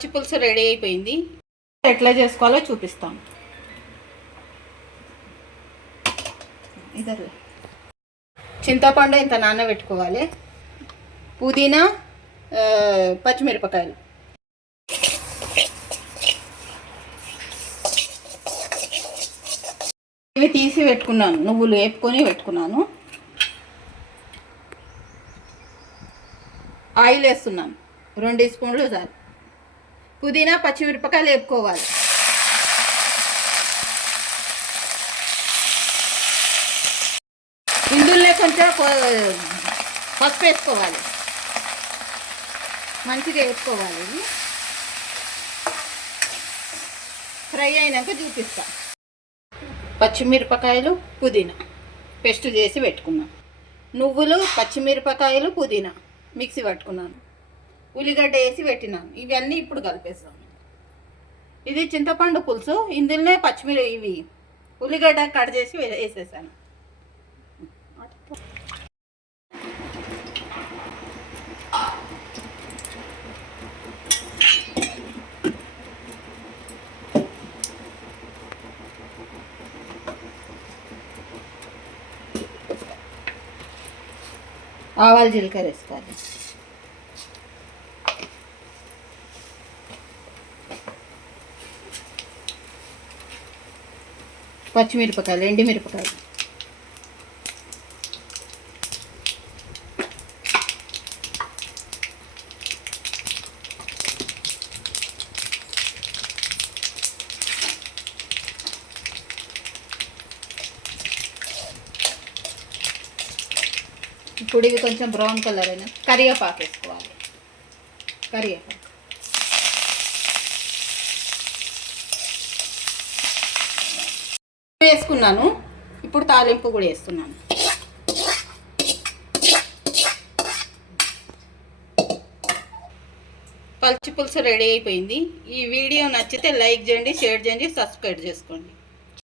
పచ్చి పులుసు రెడీ అయిపోయింది. ఎట్లా చేసుకోవాలో చూపిస్తాం. ఇదర్ చింతపండు ఇంత నానబెట్టుకోవాలి. పుదీనా, పచ్చిమిరపకాయలు, ఇవి తీసి పెట్టుకున్నాను. నువ్వులు వేపుకొని పెట్టుకున్నాను. ఆయిల్ వేస్తున్నాను 2 స్పూన్లు చాలు. పుదీనా, పచ్చిమిరపకాయలు వేపుకోవాలి. ఇందులో కొంచెం పసుపు వేసుకోవాలి. మంచిగా వేసుకోవాలి. ఫ్రై అయినాక చూపిస్తా. పచ్చిమిరపకాయలు, పుదీనా పేస్ట్ చేసి పెట్టుకున్నాను. నువ్వులు, పచ్చిమిరపకాయలు, పుదీనా మిక్సీ పట్టుకున్నాను. ఉల్లిగడ్డ వేసి పెట్టినాను. ఇవన్నీ ఇప్పుడు కలిపేస్తాం. ఇది చింతపండు పులుసు. ఇందులోనే ఇవి ఉల్లిగడ్డ కట్ చేసి వేసేసాను. ఆవాలు, జీలకర్ర వేసుకోవాలి. పచ్చిమిరపకాయలు, ఎండిమిరపకాయలు, ఇప్పుడు ఇవి కొంచెం బ్రౌన్ కలర్ అయినా కరివేపాకు వేసుకోవాలి. కరివేపాకు వేసుకున్నాను. ఇప్పుడు తాలింపు కూడా వేస్తున్నాను. పచ్చి పులుసు రెడీ అయిపోయింది. ఈ వీడియో నచ్చితే లైక్ చేయండి, షేర్ చేయండి, సబ్స్క్రైబ్ చేసుకోండి.